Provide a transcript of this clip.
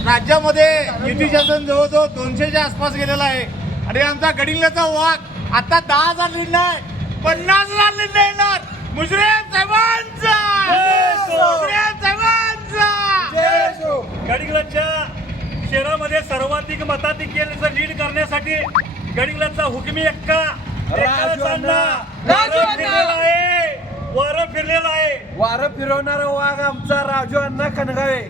राज्यामध्ये युती शासन जवळजवळ दोनशेच्या आसपास गेलेला आहे. आणि आमचा गडिंगल्याचा वाघ आता दहा हजार लीड नाही पन्नास हजार लीड येणार मुश्रीफ साहेबांचा. मुश्रीफ साहेबांचा. गडिंगलाच्या शहरामध्ये सर्वाधिक मताधिक्याचं लीड करण्यासाठी गडिंगलाचा हुकमी एक्का आहे. वारं फिरलेला आहे. वारं फिरवणारा वाघ आमचा राजू अण्णा कनगावे